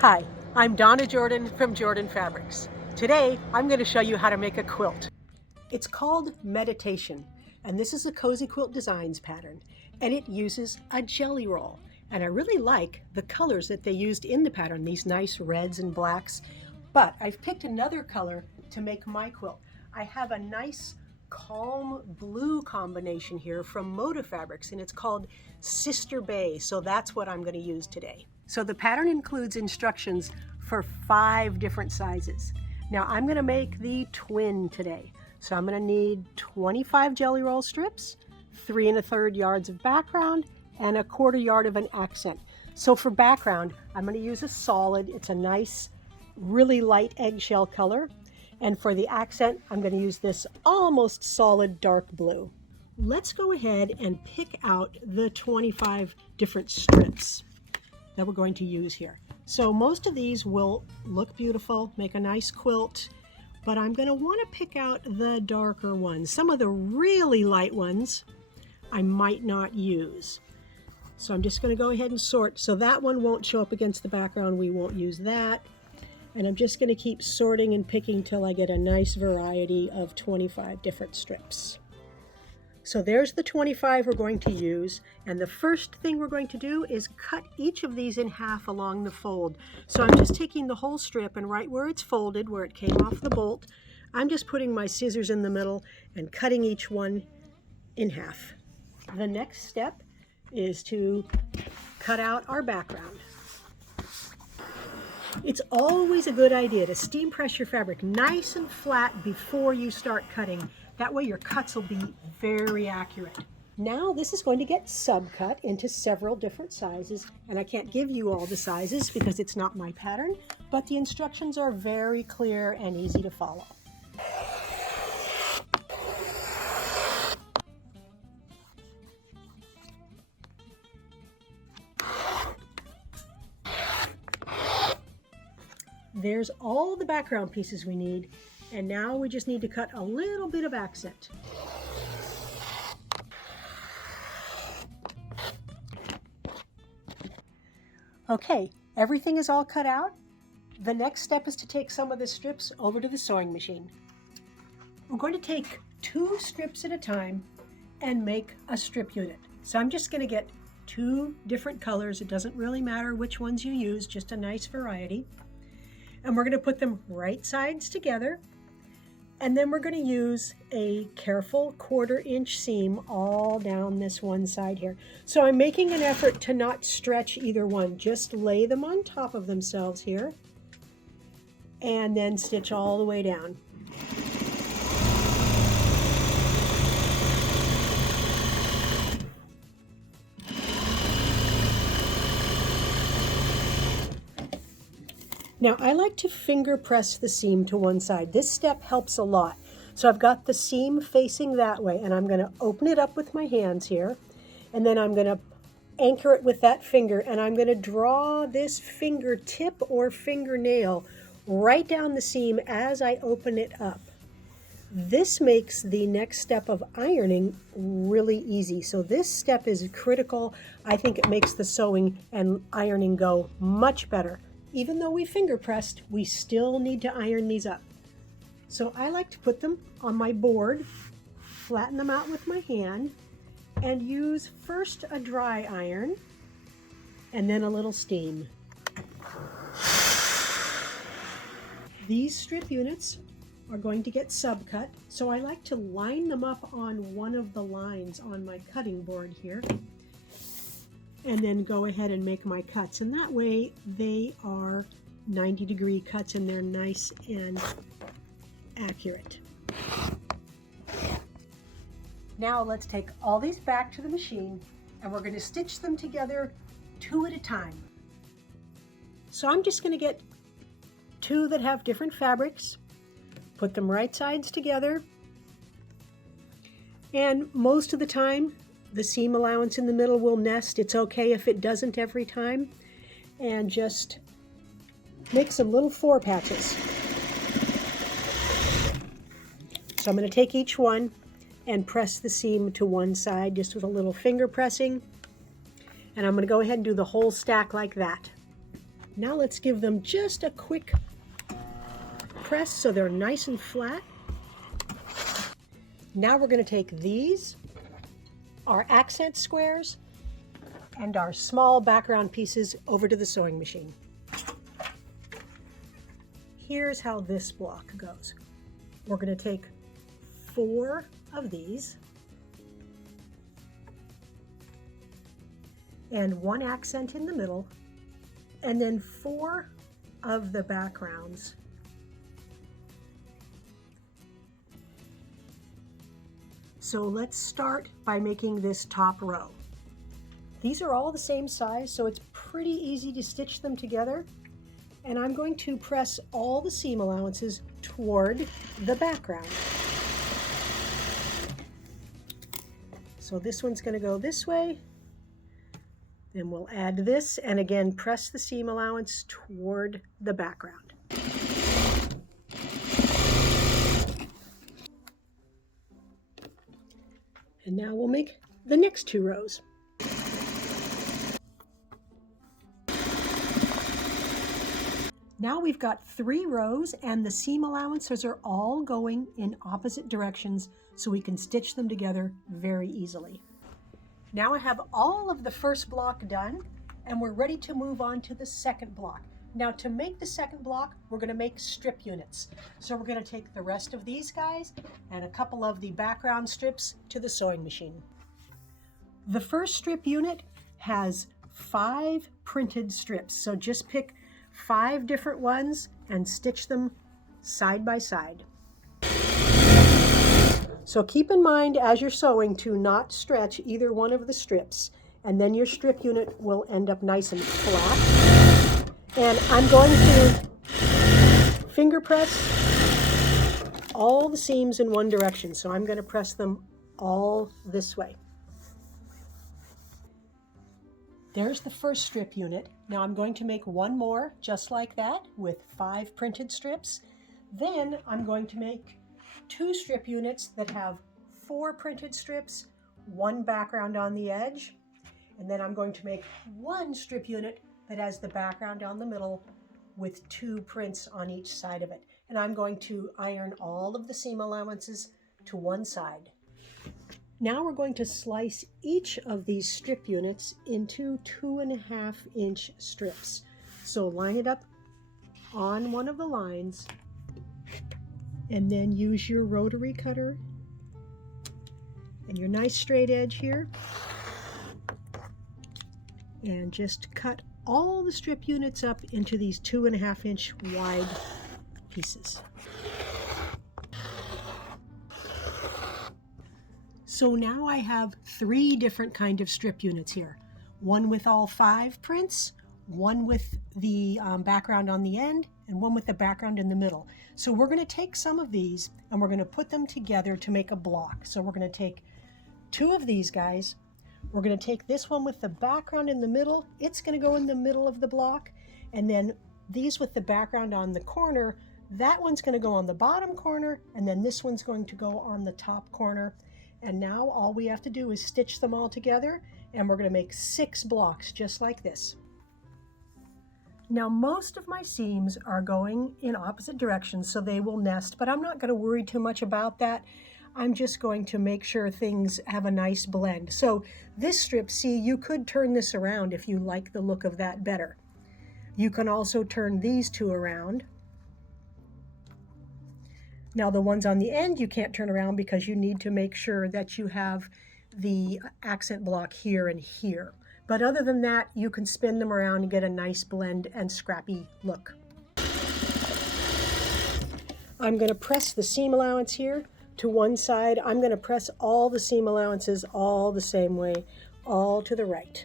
Hi, I'm Donna Jordan from Jordan Fabrics. Today, I'm going to show you how to make a quilt. It's called Meditation, and this is a Cozy Quilt Designs pattern, and it uses a jelly roll. And I really like the colors that they used in the pattern, these nice reds and blacks, but I've picked another color to make my quilt. I have a nice calm blue combination here from Moda Fabrics, and it's called Sister Bay, so that's what I'm going to use today. So the pattern includes instructions for 5 different sizes. Now I'm going to make the twin today. So I'm going to need 25 jelly roll strips, 3 1/3 yards of background, and 1/4 yard of an accent. So for background, I'm going to use a solid. It's a nice, really light eggshell color. And for the accent, I'm going to use this almost solid dark blue. Let's go ahead and pick out the 25 different strips that we're going to use here. So most of these will look beautiful, make a nice quilt, but I'm going to want to pick out the darker ones. Some of the really light ones I might not use. So I'm just going to go ahead and sort. So that one won't show up against the background. We won't use that. And I'm just going to keep sorting and picking till I get a nice variety of 25 different strips. So there's the 25 we're going to use, and the first thing we're going to do is cut each of these in half along the fold. So I'm just taking the whole strip, and right where it's folded, where it came off the bolt, I'm just putting my scissors in the middle and cutting each one in half. The next step is to cut out our background. It's always a good idea to steam press your fabric nice and flat before you start cutting. That way your cuts will be very accurate. Now this is going to get subcut into several different sizes, and I can't give you all the sizes because it's not my pattern, but the instructions are very clear and easy to follow. There's all the background pieces we need, and now we just need to cut a little bit of accent. Okay, everything is all cut out. The next step is to take some of the strips over to the sewing machine. We're going to take 2 strips at a time and make a strip unit. So I'm just going to get 2 different colors. It doesn't really matter which ones you use, just a nice variety. And we're going to put them right sides together. And then we're going to use a careful 1/4 inch seam all down this one side here. So I'm making an effort to not stretch either one. Just lay them on top of themselves here and then stitch all the way down. Now I like to finger press the seam to one side. This step helps a lot. So I've got the seam facing that way, and I'm going to open it up with my hands here, and then I'm going to anchor it with that finger, and I'm going to draw this fingertip or fingernail right down the seam as I open it up. This makes the next step of ironing really easy. So this step is critical. I think it makes the sewing and ironing go much better. Even though we finger pressed, we still need to iron these up. So I like to put them on my board, flatten them out with my hand, and use first a dry iron and then a little steam. These strip units are going to get subcut, so I like to line them up on one of the lines on my cutting board here, and then go ahead and make my cuts. And that way they are 90-degree cuts and they're nice and accurate. Now let's take all these back to the machine, and we're going to stitch them together 2 at a time. So I'm just going to get 2 that have different fabrics, put them right sides together, and most of the time the seam allowance in the middle will nest. It's okay if it doesn't every time. And just make some little 4 patches. So I'm going to take each one and press the seam to one side just with a little finger pressing. And I'm going to go ahead and do the whole stack like that. Now let's give them just a quick press so they're nice and flat. Now we're going to take these, our accent squares, and our small background pieces over to the sewing machine. Here's how this block goes. We're going to take 4 of these and 1 accent in the middle, and then 4 of the backgrounds. So let's start by making this top row. These are all the same size, so it's pretty easy to stitch them together. And I'm going to press all the seam allowances toward the background. So this one's going to go this way. Then we'll add this, and again press the seam allowance toward the background. And now we'll make the next 2 rows. Now we've got 3 rows, and the seam allowances are all going in opposite directions so we can stitch them together very easily. Now I have all of the first block done, and we're ready to move on to the second block. Now to make the second block, we're going to make strip units. So we're going to take the rest of these guys and a couple of the background strips to the sewing machine. The first strip unit has 5 printed strips, so just pick 5 different ones and stitch them side by side. So keep in mind as you're sewing to not stretch either one of the strips, and then your strip unit will end up nice and flat. And I'm going to finger press all the seams in one direction, so I'm going to press them all this way. There's the first strip unit. Now I'm going to make one more just like that with 5 printed strips. Then I'm going to make 2 strip units that have 4 printed strips, 1 background on the edge, and then I'm going to make 1 strip unit that has the background down the middle with 2 prints on each side of it. And I'm going to iron all of the seam allowances to one side. Now we're going to slice each of these strip units into 2.5-inch strips. So line it up on one of the lines, and then use your rotary cutter and your nice straight edge here, and just cut all the strip units up into these 2.5-inch wide pieces. So now I have 3 different kind of strip units here. One with all 5 prints, one with the background on the end, and one with the background in the middle. So we're going to take some of these and we're going to put them together to make a block. So we're going to take 2 of these guys. We're going to take this one with the background in the middle. It's going to go in the middle of the block. And then these with the background on the corner, that one's going to go on the bottom corner, and then this one's going to go on the top corner. And now all we have to do is stitch them all together, and we're going to make 6 blocks just like this. Now most of my seams are going in opposite directions, so they will nest, but I'm not going to worry too much about that. I'm just going to make sure things have a nice blend. So this strip, see, you could turn this around if you like the look of that better. You can also turn these 2 around. Now the ones on the end you can't turn around because you need to make sure that you have the accent block here and here. But other than that, you can spin them around and get a nice blend and scrappy look. I'm going to press the seam allowance here to one side. I'm going to press all the seam allowances all the same way, all to the right.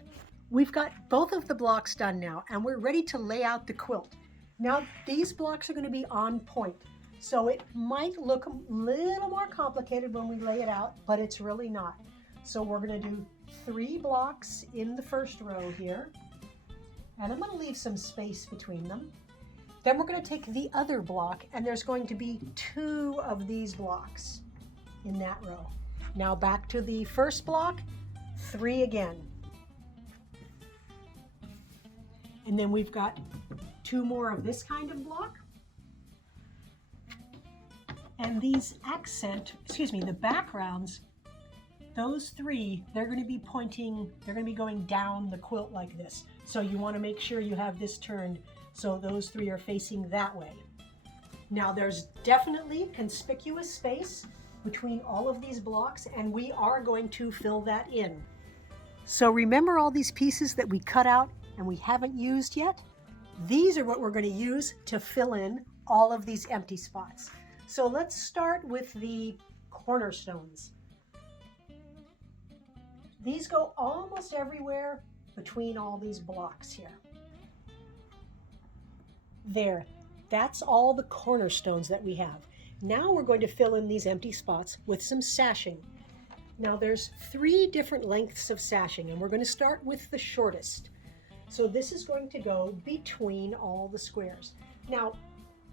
We've got both of the blocks done now, and we're ready to lay out the quilt. Now these blocks are going to be on point. So it might look a little more complicated when we lay it out, but it's really not. So we're going to do 3 blocks in the first row here, and I'm going to leave some space between them. Then we're going to take the other block, and there's going to be 2 of these blocks in that row. Now back to the first block, 3 again. And then we've got 2 more of this kind of block. And these the backgrounds, those 3, they're going to be going down the quilt like this. So you want to make sure you have this turned so those 3 are facing that way. Now there's definitely conspicuous space between all of these blocks, and we are going to fill that in. So remember all these pieces that we cut out and we haven't used yet? These are what we're going to use to fill in all of these empty spots. So let's start with the cornerstones. These go almost everywhere between all these blocks here. There, that's all the cornerstones that we have. Now we're going to fill in these empty spots with some sashing. Now there's 3 different lengths of sashing, and we're going to start with the shortest. So this is going to go between all the squares. Now,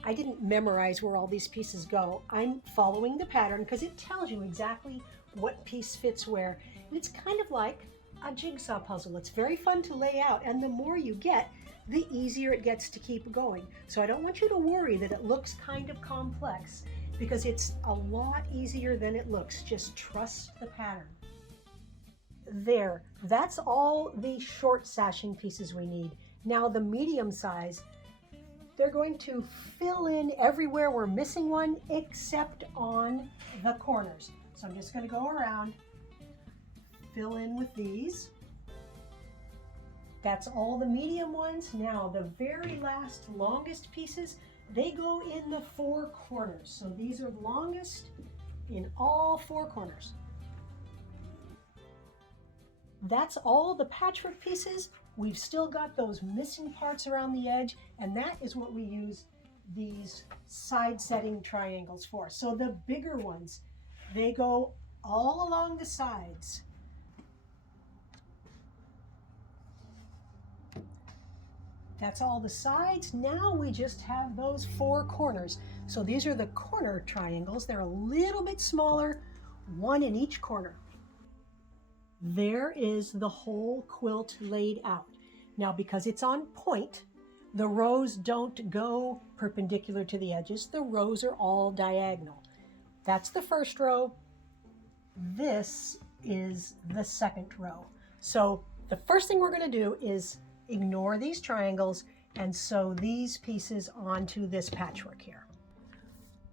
I didn't memorize where all these pieces go. I'm following the pattern because it tells you exactly what piece fits where. And it's kind of like a jigsaw puzzle. It's very fun to lay out, and the more you get, the easier it gets to keep going. So I don't want you to worry that it looks kind of complex, because it's a lot easier than it looks. Just trust the pattern. There, that's all the short sashing pieces we need. Now the medium size, they're going to fill in everywhere we're missing one except on the corners. So I'm just going to go around, fill in with these. That's all the medium ones. Now the very last longest pieces, they go in the 4 corners. So these are longest in all 4 corners. That's all the patchwork pieces. We've still got those missing parts around the edge, and that is what we use these side setting triangles for. So the bigger ones, they go all along the sides. That's all the sides. Now we just have those 4 corners. So these are the corner triangles. They're a little bit smaller, 1 in each corner. There is the whole quilt laid out. Now, because it's on point, the rows don't go perpendicular to the edges. The rows are all diagonal. That's the first row. This is the second row. So the first thing we're going to do is ignore these triangles and sew these pieces onto this patchwork here.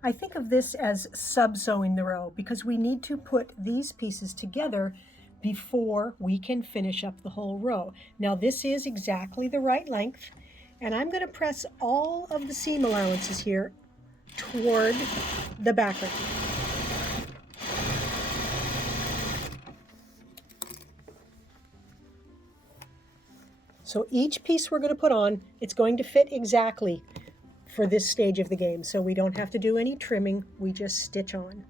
I think of this as sub-sewing the row because we need to put these pieces together before we can finish up the whole row. Now this is exactly the right length, and I'm going to press all of the seam allowances here toward the background. So each piece we're going to put on, it's going to fit exactly for this stage of the game. So we don't have to do any trimming, we just stitch on.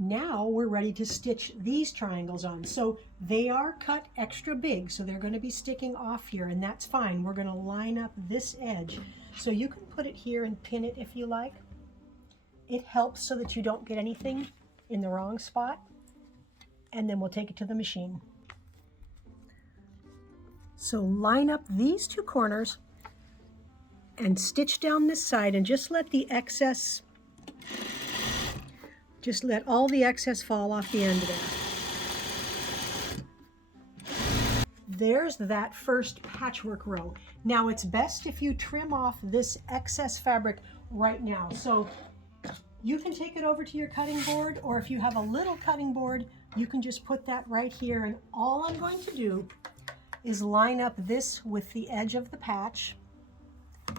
Now we're ready to stitch these triangles on. So they are cut extra big, so they're going to be sticking off here, and that's fine. We're going to line up this edge. So you can put it here and pin it if you like. It helps so that you don't get anything in the wrong spot. And then we'll take it to the machine. So line up these 2 corners and stitch down this side and just let the excess, just let all the excess fall off the end there. There's that first patchwork row. Now it's best if you trim off this excess fabric right now. So you can take it over to your cutting board, or if you have a little cutting board, you can just put that right here. And all I'm going to do is line up this with the edge of the patch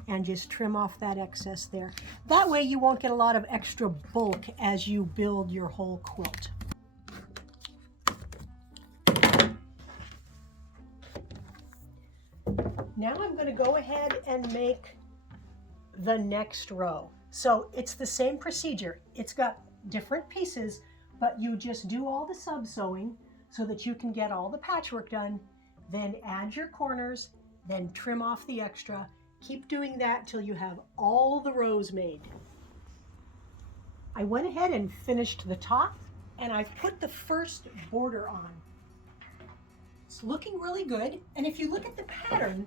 and just trim off that excess there. That way you won't get a lot of extra bulk as you build your whole quilt. Now I'm going to go ahead and make the next row. So it's the same procedure. It's got different pieces, but you just do all the sub-sewing so that you can get all the patchwork done, then add your corners, then trim off the extra. Keep doing that till you have all the rows made. I went ahead and finished the top and I've put the first border on. It's looking really good. And if you look at the pattern,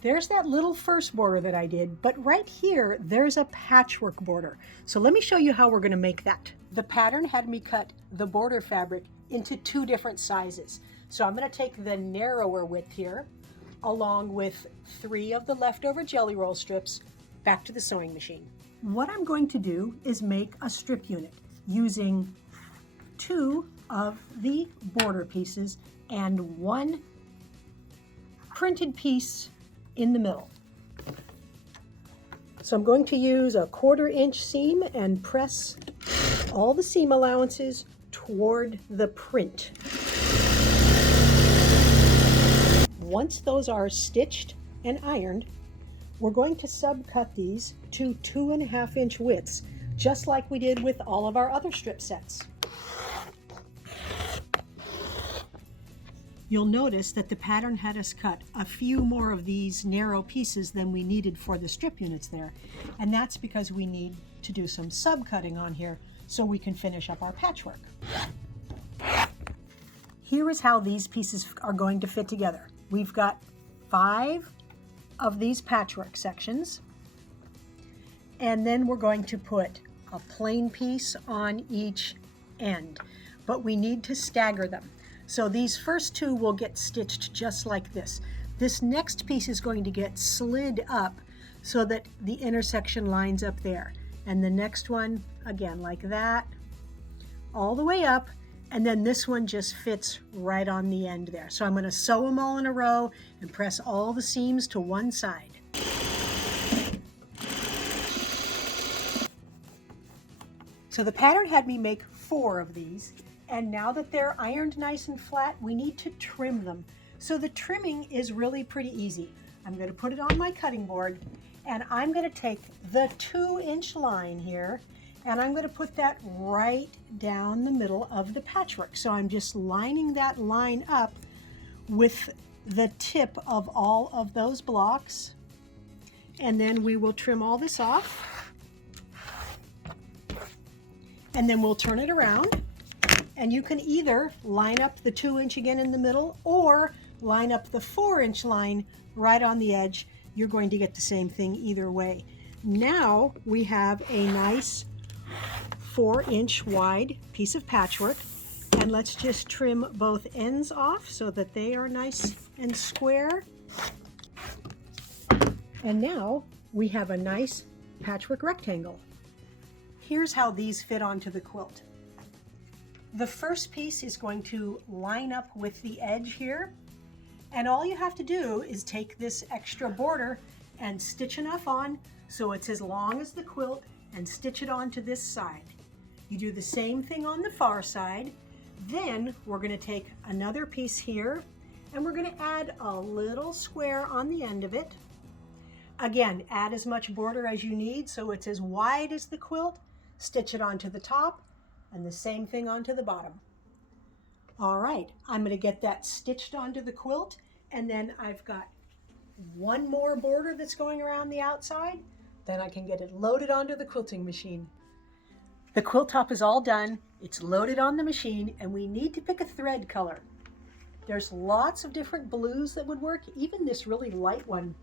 there's that little first border that I did, but right here, there's a patchwork border. So let me show you how we're gonna make that. The pattern had me cut the border fabric into 2 different sizes. So I'm gonna take the narrower width here, along with 3 of the leftover jelly roll strips, back to the sewing machine. What I'm going to do is make a strip unit using 2 of the border pieces and 1 printed piece in the middle. So I'm going to use a 1/4 inch seam and press all the seam allowances toward the print. Once those are stitched and ironed, we're going to subcut these to 2.5 inch widths, just like we did with all of our other strip sets. You'll notice that the pattern had us cut a few more of these narrow pieces than we needed for the strip units there. And that's because we need to do some subcutting on here so we can finish up our patchwork. Here is how these pieces are going to fit together. We've got 5 of these patchwork sections, and then we're going to put a plain piece on each end, but we need to stagger them. So these first 2 will get stitched just like this. This next piece is going to get slid up so that the intersection lines up there. And the next one, again, like that, all the way up. And then this one just fits right on the end there. So I'm going to sew them all in a row and press all the seams to one side. So the pattern had me make 4 of these. And now that they're ironed nice and flat, we need to trim them. So the trimming is really pretty easy. I'm going to put it on my cutting board, and I'm going to take the 2-inch line here, and I'm going to put that right down the middle of the patchwork. So I'm just lining that line up with the tip of all of those blocks, and then we will trim all this off, and then we'll turn it around. And you can either line up the 2-inch again in the middle or line up the 4-inch line right on the edge. You're going to get the same thing either way. Now we have a nice 4-inch wide piece of patchwork, and let's just trim both ends off so that they are nice and square. And now we have a nice patchwork rectangle. Here's how these fit onto the quilt. The first piece is going to line up with the edge here, and all you have to do is take this extra border and stitch enough on so it's as long as the quilt and stitch it onto this side. You do the same thing on the far side. Then we're going to take another piece here and we're going to add a little square on the end of it. Again, add as much border as you need so it's as wide as the quilt. Stitch it onto the top, and the same thing onto the bottom. All right, I'm going to get that stitched onto the quilt, and then I've got 1 more border that's going around the outside. Then I can get it loaded onto the quilting machine. The quilt top is all done. It's loaded on the machine, and we need to pick a thread color. There's lots of different blues that would work. Even this really light one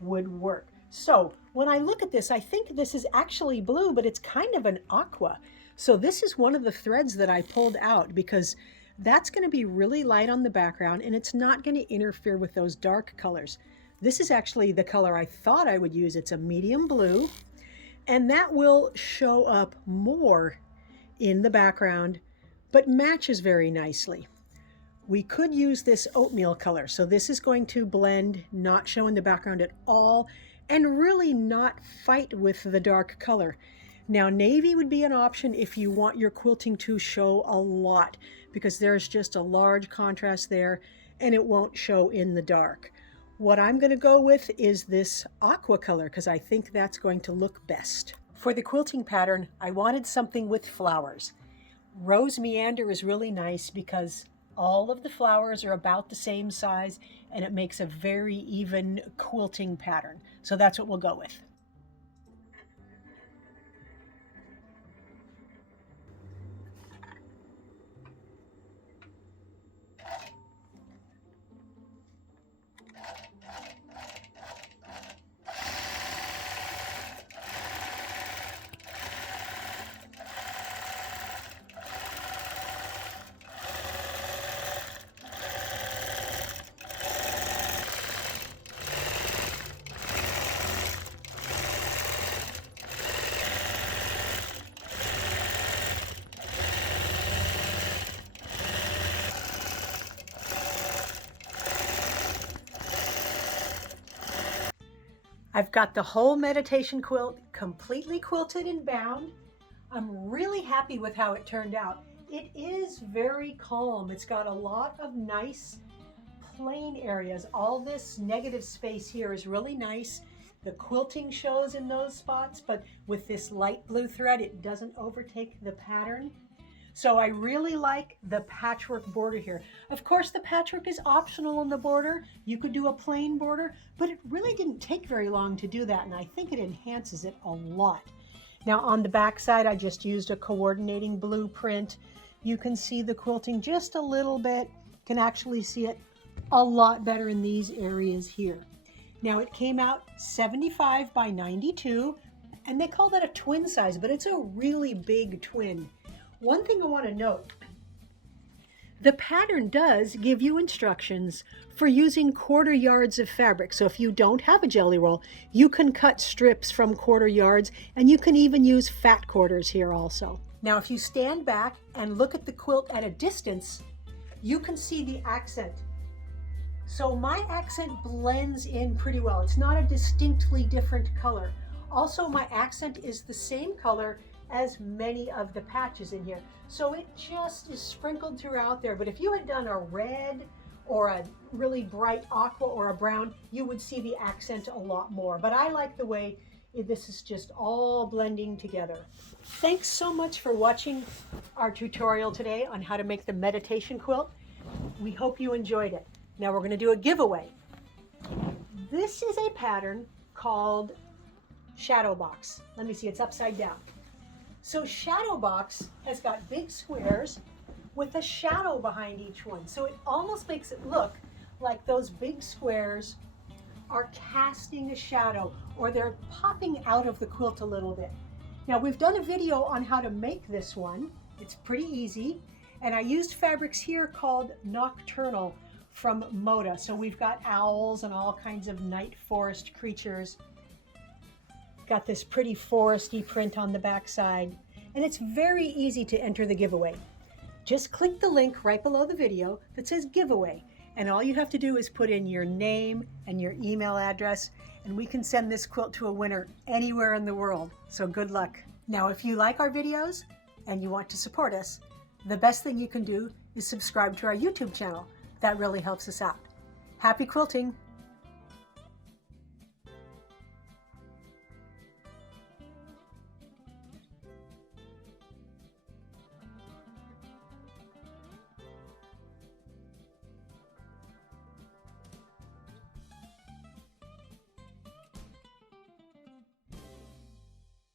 would work. So when I look at this, I think this is actually blue, but it's kind of an aqua. So this is one of the threads that I pulled out because that's going to be really light on the background and it's not going to interfere with those dark colors. This is actually the color I thought I would use. It's a medium blue, and that will show up more in the background, but matches very nicely. We could use this oatmeal color. So this is going to blend, not show in the background at all, and really not fight with the dark color. Now, navy would be an option if you want your quilting to show a lot, because there's just a large contrast there and it won't show in the dark. What I'm going to go with is this aqua color because I think that's going to look best. For the quilting pattern, I wanted something with flowers. Rose meander is really nice because all of the flowers are about the same size and it makes a very even quilting pattern. So that's what we'll go with. I've got the whole meditation quilt completely quilted and bound. I'm really happy with how it turned out. It is very calm. It's got a lot of nice plain areas. All this negative space here is really nice. The quilting shows in those spots, but with this light blue thread, it doesn't overtake the pattern. So I really like the patchwork border here. Of course, the patchwork is optional on the border. You could do a plain border, but it really didn't take very long to do that, and I think it enhances it a lot. Now on the back side, I just used a coordinating blueprint. You can see the quilting just a little bit. Can actually see it a lot better in these areas here. Now it came out 75 by 92, and they call that a twin size, but it's a really big twin. One thing I want to note, the pattern does give you instructions for using quarter yards of fabric. So if you don't have a jelly roll, you can cut strips from quarter yards, and you can even use fat quarters here also. Now if you stand back and look at the quilt at a distance, you can see the accent. So my accent blends in pretty well. It's not a distinctly different color. Also, my accent is the same color as many of the patches in here. So it just is sprinkled throughout there. But if you had done a red or a really bright aqua or a brown, you would see the accent a lot more. But I like the way this is just all blending together. Thanks so much for watching our tutorial today on how to make the meditation quilt. We hope you enjoyed it. Now we're going to do a giveaway. This is a pattern called Shadow Box. Let me see, it's upside down. So Shadow Box has got big squares with a shadow behind each one. So it almost makes it look like those big squares are casting a shadow, or they're popping out of the quilt a little bit. Now we've done a video on how to make this one. It's pretty easy. And I used fabrics here called Nocturnal from Moda. So we've got owls and all kinds of night forest creatures. Got this pretty foresty print on the back side, and it's very easy to enter the giveaway. Just click the link right below the video that says giveaway, and all you have to do is put in your name and your email address, and we can send this quilt to a winner anywhere in the world. So good luck. Now, if you like our videos and you want to support us, the best thing you can do is subscribe to our YouTube channel. That really helps us out. Happy quilting!